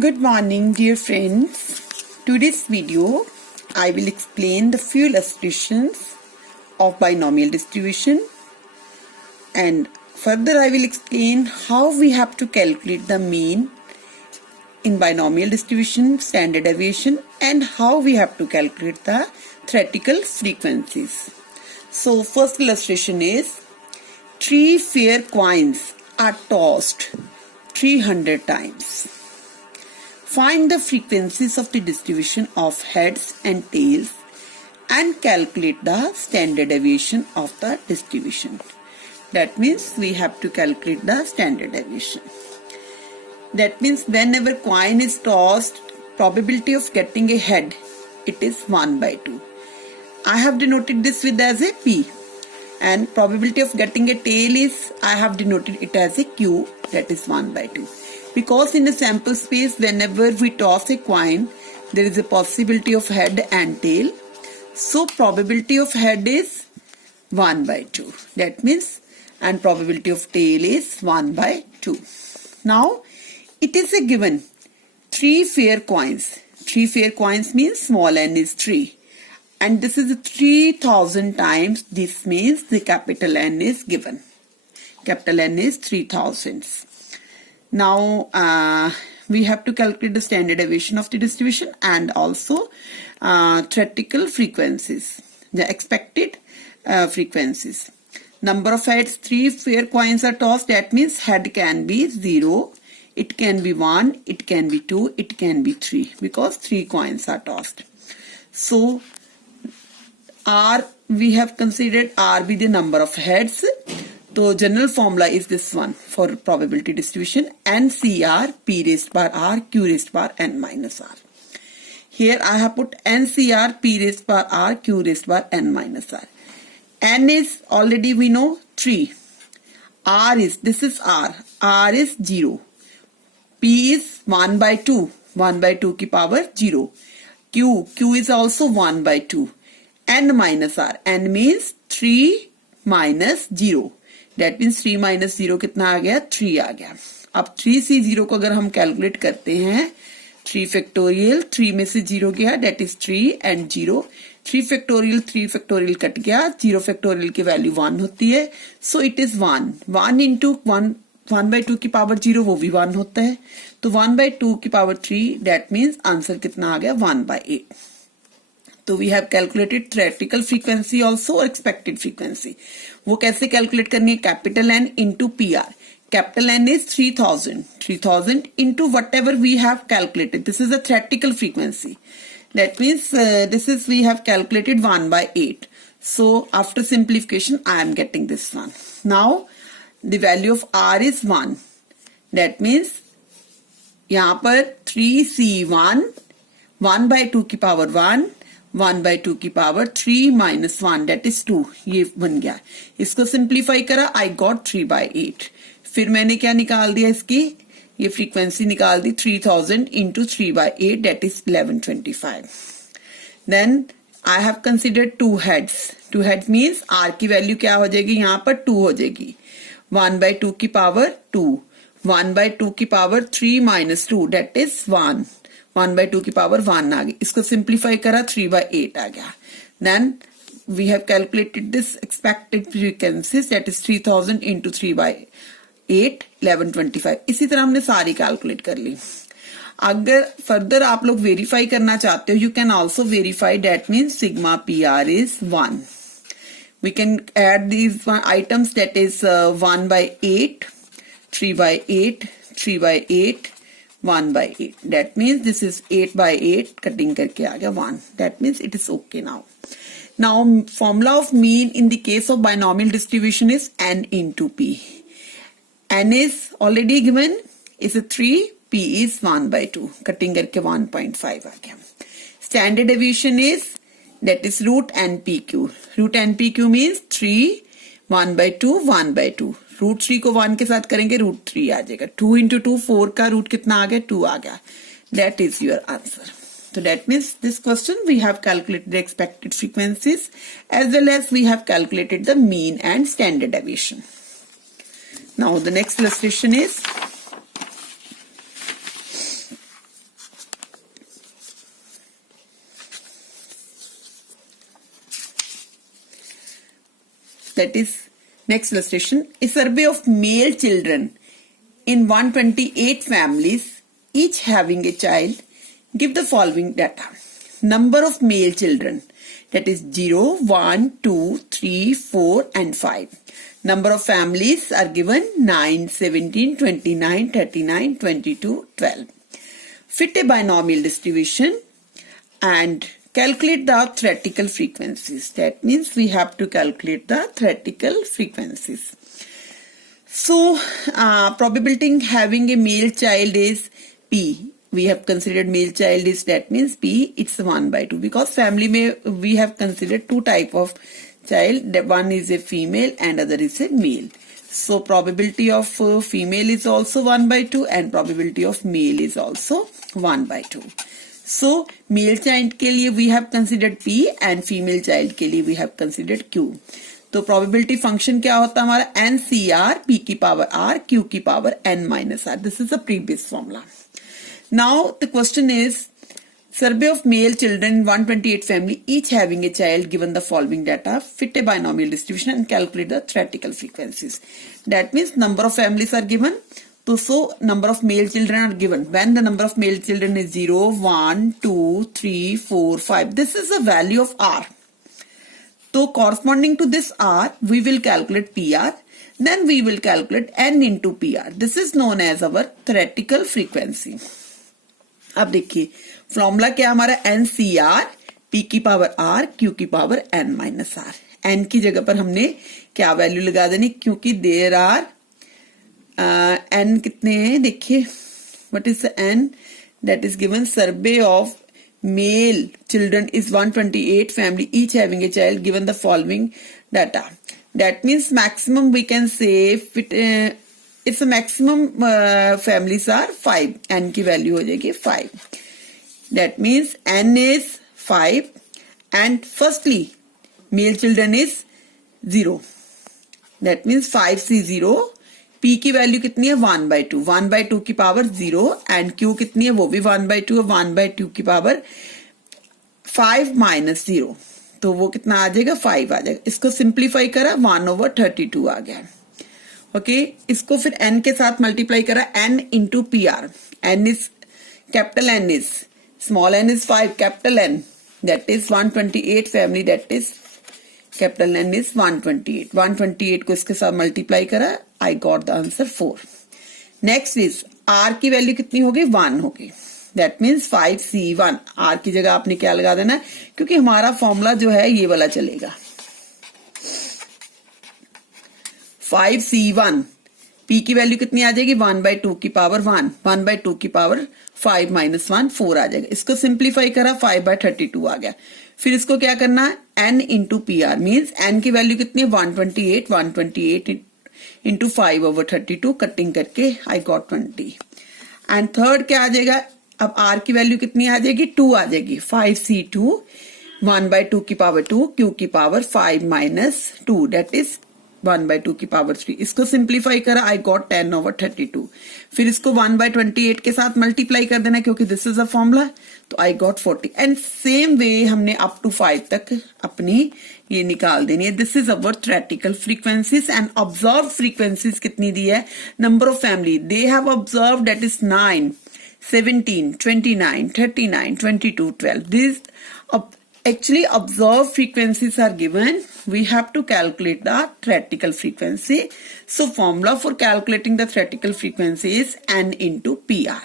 Good morning, dear friends. Today's video, I will explain the few illustrations of binomial distribution, and further I will explain how we have to calculate the mean in binomial distribution, standard deviation, and how we have to calculate the theoretical frequencies. So first illustration is 3 fair coins are tossed 300 times. Find the frequencies of the distribution of heads and tails and calculate the standard deviation of the distribution. That means we have to calculate the standard deviation. That means whenever coin is tossed, probability of getting a head, it is 1/2. I have denoted this with as a P. And probability of getting a tail is, I have denoted it as a Q, that is 1/2. Because in a sample space, whenever we toss a coin, there is a possibility of head and tail. So probability of head is 1/2. That means, and probability of tail is 1/2. Now, it is a given 3 fair coins. 3 fair coins means small n is 3. And this is 3000 times. This means the capital N is given. Capital N is 3000. Now we have to calculate the standard deviation of the distribution and also theoretical frequencies, the expected frequencies. Number of heads, 3 fair coins are tossed. That means head can be 0, it can be 1, it can be 2, it can be 3, because 3 coins are tossed. So R, we have considered R be the number of heads. So general formula is this one for probability distribution: NCR P raised by R Q raised by N minus R. Here I have put NCR P raised by R Q raised by N minus R. N is already we know 3. R is, this is R. R is 0. P is 1/2. 1/2 की power 0. Q is also 1/2. N minus R. N means 3 minus 0. That means 3 minus 0 कितना आ गया? 3 आ गया. अब 3 से 0 को अगर हम calculate करते हैं, 3 फैक्टोरियल, 3 में से 0 गया, that is 3 and 0. 3 factorial cut गया, 0 फैक्टोरियल की वैल्यू 1 होती है. So it is 1. 1 into 1/2 की पावर 0, वो भी 1 होता है. तो 1/2 की पावर 3, that means आंसर कितना आ गया? 1/8. तो we have calculated theoretical frequency also और एक्सपेक्टेड फ्रीक्वेंसी. वो कैसे कैलकुलेट करनी है? Capital N into P R. Capital N is 3000 into whatever we have calculated. This is a theoretical frequency. That means this is we have calculated 1/8. So after simplification I am getting this one. Now the value of R is 1. That means यहां पर 3C1 1/2 की power 1, 1/2 की power 3 minus 1, that is 2. ये बन गया. इसको simplify करा, I got 3/8. फिर मैंने क्या निकाल दिया? इसकी ये फ्रीक्वेंसी निकाल दी 3000 into 3/8, that is 1125. Then I have considered 2 heads. 2 heads means R की वैल्यू क्या हो जाएगी? यहाँ पर 2 हो जाएगी. 1/2 की पावर 2, 1/2 की पावर 3 minus 2, that is 1. 1/2 की पावर 1 आ गई. इसको सिंप्लीफाई करा, 3/8 आ गया. Then we have calculated this expected frequencies, that is 3000 into 3/8, 1125. इसी तरह हमने सारी कैलकुलेट कर ली. अगर फर्दर आप लोग वेरीफाई करना चाहते हो, you can also verify. That means sigma P R is 1. We can add these items, that is 1/8, 3/8, 3/8, 1/8. That means this is 8/8 cutting करके आ गया 1. That means it is okay now. Now formula of mean in the case of binomial distribution is n into p. N is already given, is a 3, p is 1/2. Cutting करके 1.5 आ गया. Standard deviation is, that is root NPQ. Root NPQ means 3, 1/2, 1/2. Root 3 को 1 के साथ करेंगे, root 3 आ जाएगा. 2 into 2, 4 का root कितना आ गया? 2 आ गया. That is your answer. So that means this question we have calculated the expected frequencies as well as we have calculated the mean and standard deviation. Now the next illustration is that is next illustration, a survey of male children in 128 families, each having a child, give the following data. Number of male children, that is 0, 1, 2, 3, 4 and 5. Number of families are given 9, 17, 29, 39, 22, 12. Fit a binomial distribution and calculate the theoretical frequencies. That means we have to calculate the theoretical frequencies. So, probability having a male child is P. We have considered male child is, that means P, it's 1 by 2. Because family we have considered two type of child. One is a female and other is a male. So, probability of female is also 1 by 2 and probability of male is also 1 by 2. So, male child के लिए we have considered P and female child के लिए we have considered Q. तो probability function क्या होता है हमारा? NCR P की power R Q की power N minus R. This is the previous formula. Now the question is, survey of male children in 128 family, each having a child, given the following data, fit a binomial distribution and calculate the theoretical frequencies. That means number of families are given. So number of male children are given. When the number of male children is 0, 1, 2, 3, 4, 5. This is the value of R. So corresponding to this R, we will calculate PR. Then we will calculate N into PR. This is known as our theoretical frequency. अब देखिए formula क्या हमारा NCR P की power R Q की power N minus R. N की जगह पर हमने क्या वैल्यू लगा देनी, क्योंकि देर आर N कितने हैं देखिए. What is the N that is given? Survey of male children is 128 family, each having a child, given the following data. That means maximum we can say it's a maximum families are 5. N की value हो जाएगी 5. That means N is 5 and firstly male children is 0. That means 5 C 0. P की value कितनी है 1 by 2. 1 by 2 की power 0 and Q कितनी है वो भी 1 by 2 है. 1 by 2 की पावर 5 minus 0. तो वो कितना आ जाएगा 5 आ जाएगा. इसको सिंप्लीफाई करा 1/32 आ गया. ओके इसको फिर N के साथ मल्टीप्लाई करा N into PR. N is capital N is small n is 5 capital N, that is 128 family, that is capital N is 128. 128 को इसके साथ मल्टीप्लाई करा, I got the answer 4. Next is R की value कितनी होगी 1 होगी. That means 5C1. R की जगह आपने क्या लगा देना है, क्योंकि हमारा फॉर्मूला जो है ये वाला चलेगा. 5C1 P की वैल्यू कितनी आ जाएगी 1/2 की पावर 1. 1/2 की पावर 5 minus 1 4 आ जाएगा. इसको सिंप्लीफाई करा 5/32 आ गया. फिर इसको क्या करना है N into PR means N की वैल्यू कितनी है 128. 128 into 5/32 कटिंग करके I got 20. एंड थर्ड क्या आ जाएगा, अब R की वैल्यू कितनी आ जाएगी 2 आ जाएगी. 5C2 1/2 की पावर 2 Q की पावर 5 minus 2 that is 1/2 की पावर 3. इसको सिंप्लीफाई करा I got 10/32. फिर इसको 1/28 के साथ मल्टीप्लाई कर देना क्योंकि दिस इज अ फॉर्मूला, तो I got 40. And same way हमने अप टू 5 तक अपनी ये निकाल देनी है. This is our theoretical frequencies. And observe frequencies कितनी दी है, number of family they have observe that is 9, 17, 29, 39, 22, 12. These actually observed frequencies are given. We have to calculate the theoretical frequency. So formula for calculating the theoretical frequency is N into PR.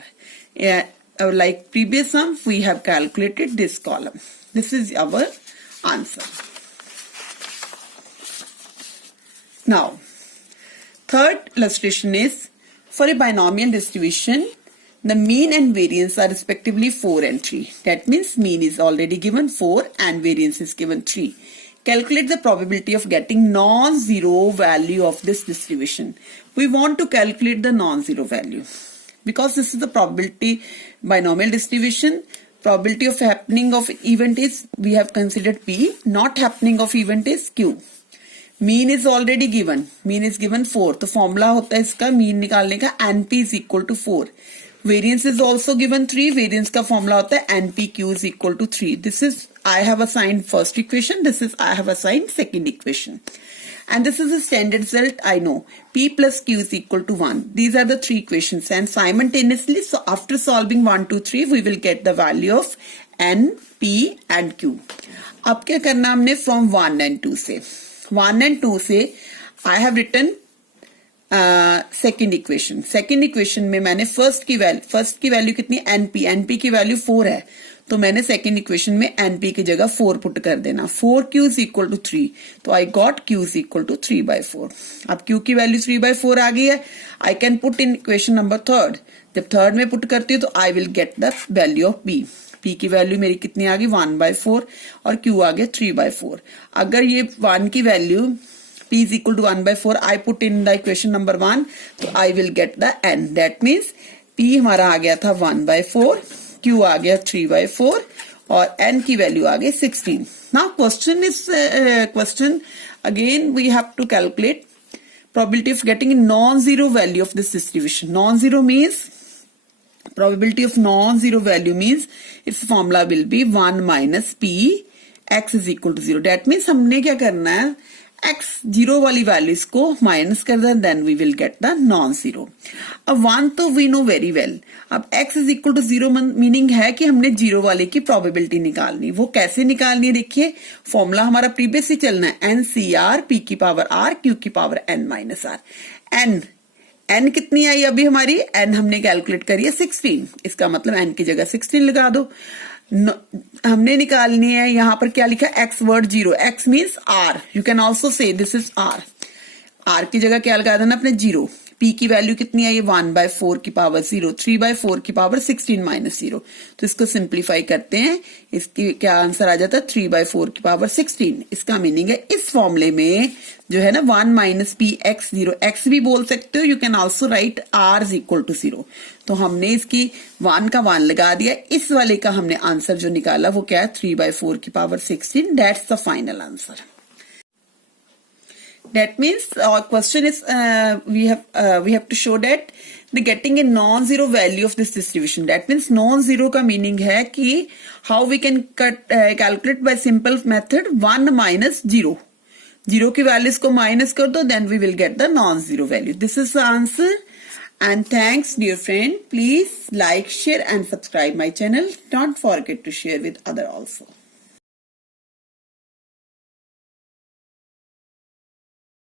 Like previous sum, we have calculated this column. This is our answer. Now, third illustration is for a binomial distribution. The mean and variance are respectively 4 and 3. That means mean is already given 4 and variance is given 3. Calculate the probability of getting non-zero value of this distribution. We want to calculate the non-zero value. Because this is the probability binomial distribution, probability of happening of event is, we have considered P, not happening of event is Q. Mean is already given. Mean is given 4. तो formula होता है इसका mean निकालने का NP is equal to 4. Variance is also given 3. Variance का formula होता है NPQ is equal to 3. This is I have assigned first equation. This is I have assigned second equation. And this is the standard result. I know P plus Q is equal to 1. These are the three equations, and simultaneously, so after solving 1, 2, 3, we will get the value of N, P and Q. अब क्या करना हमने from 1 and 2 से 1 and 2 से I have written second equation में मैंने first की value कितनी NP की वैल्यू 4 है, तो मैंने सेकेंड इक्वेशन में NP की जगह 4 पुट कर देना. 4Q is equal to 3, तो I got Q is equal to 3/4. अब Q की वैल्यू 3/4 आ गई है. I can put in equation number third. जब थर्ड में पुट करती हूँ तो I will get the value of P. P की वैल्यू मेरी कितनी आ गई 1/4 और Q आ गया 3/4. अगर ये 1 की value P is equal to 1/4 I put in the equation number 1, तो I will get the N. That means P हमारा आ गया था 1/4, Q आ गया 3/4 और N की वैल्यू आ गई 16. Now question again we have to calculate probability of getting a non-zero value of this distribution. Non-zero means probability of non-zero value means its formula will be 1 minus P x is equal to 0. That means हमने क्या करना है, x zero वाली values को minus कर दें, then we will get the non zero. अब 1 तो वी नो वेरी वेल. अब x is equal to 0 meaning है कि हमने जीरो वाले की प्रोबेबिलिटी निकालनी. वो कैसे निकालनी है, देखिए फॉर्मूला हमारा प्रीवियस ही चलना है. NCR P की पावर R Q की power N minus R. N कितनी आई अभी हमारी, N हमने कैलकुलेट करी है 16. इसका मतलब N की जगह 16 लगा दो. हमने निकालनी है, यहां पर क्या लिखा x word 0. x means R. You can also say this is R की जगह क्या लगा देना अपने 0. P की वैल्यू कितनी है, ये 1/4 की पावर 0, 3/4 की पावर 16 माइनस 0. तो इसको सिंप्लीफाई करते हैं, इसकी क्या आंसर आ जाता है 3/4 की पावर 16. इसका मीनिंग है इस फॉर्मूले में जो है ना 1 माइनस P x 0, x भी बोल सकते हो. You can also write R is equal to 0. तो हमने इसकी 1 का 1 लगा दिया. इस वाले का हमने आंसर जो निकाला वो क्या है 3/4 की power 16. That's the final answer. That means our question is we have to show that the getting a non-zero value of this distribution. That means non-zero का meaning है कि how we can calculate by simple method 1 minus 0. 0 की values को minus कर दो, then we will get the non-zero value. This is the answer. And thanks dear friend. Please like, share and subscribe my channel. Don't forget to share with other also.